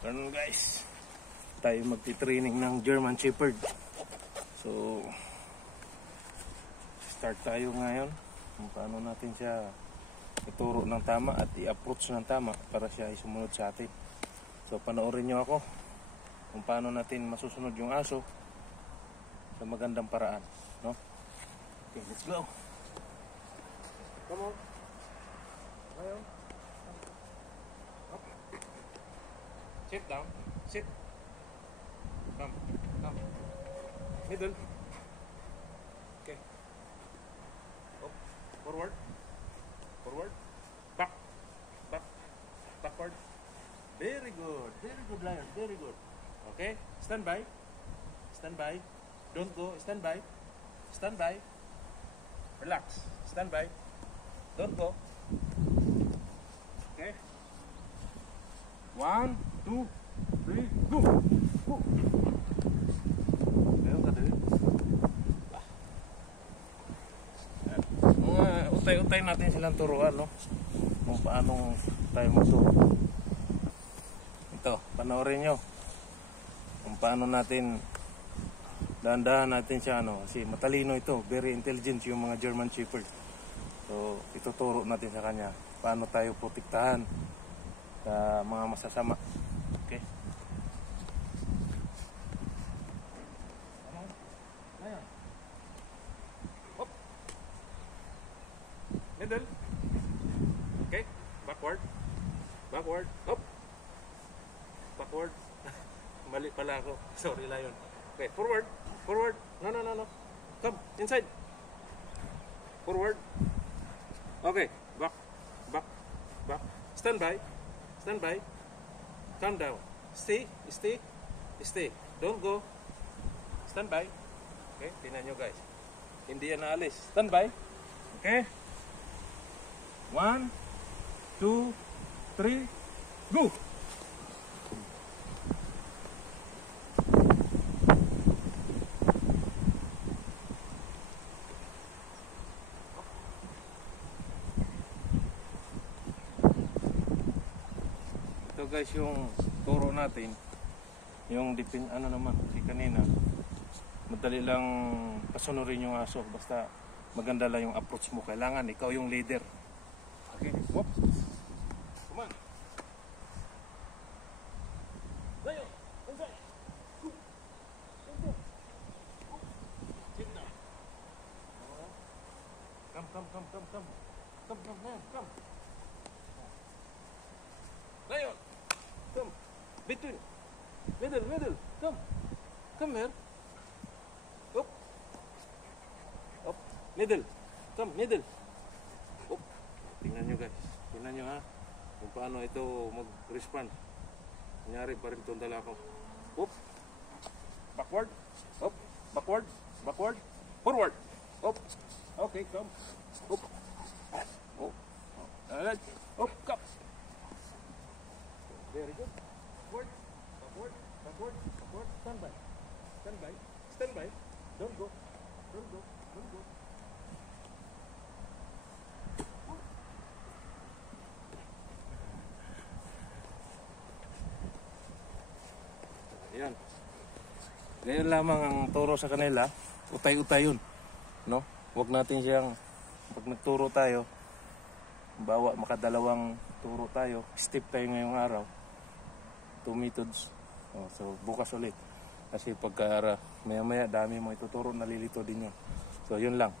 Ganun guys, tayo magti-training ng German Shepherd. So start tayo ngayon kung paano natin siya ituro ng tama at i-approach ng tama para siya ay sumunod sa atin. So panoorin nyo ako kung paano natin masusunod yung aso sa magandang paraan, no? Okay, let's go. Come on. Ngayon. Sit down. Sit. Come. Middle. Okay. Up. Forward. Back. Backward. Very good. Very good, Lion. Very good. Okay. Stand by. Don't go. Stand by. Relax. Stand by. Don't go. Okay. 1, 2, 3, go! Meron ka din. Utay-utay natin silang turuan, no? Kung paano tayo magturo. Ito, panoorin nyo. Kung paano natin dahan-dahan natin siya, no? Kasi matalino ito. Very intelligent yung mga German Shepherd. So, ituturo natin sa kanya paano tayo protektahan sa mga masasama. Okay? Ayan. Hop. Middle. Okay. Backward. Hop. Backward. Mali pala ako. Sorry, Lion. Okay. Forward. No. Come. Inside. Forward. Okay. Back. Stand by. Calm down. Stay. Don't go. Stand by. Okay, tingnan nyo guys. Hindi yan naalis. Stand by. Okay. 1, 2, 3, go! Ito guys yung turo natin, yung naman si kanina, madali lang pasunurin yung aso, basta maganda lang yung approach mo. Kailangan ikaw yung leader. Okay, whoop. Come on. Layo, inside. Sit down. Come. Layo. Come. Between. Middle. Come here. Up. Middle. Come, middle. Up. Tingnan nyo guys. Tingnan nyo ha. Kung paano ito mag-respond. Kunyari pa rin itong dala ko. Up. Backward. Up. Backward. Forward. Up. Okay, come. Up. Up. Alright. Up. Come. Very good. Backward. Stand by. Don't go. Ayan. Ganyan lamang ang turo sa kanila. Utay-utay yun. No? Huwag natin siyang, pag nagturo tayo, bawa makadalawang turo tayo, step tayo ngayong araw. 2 methods. So bukas ulit. Kasi pagka maya-maya dami mo ituturo, nalilito din yun. So yun lang.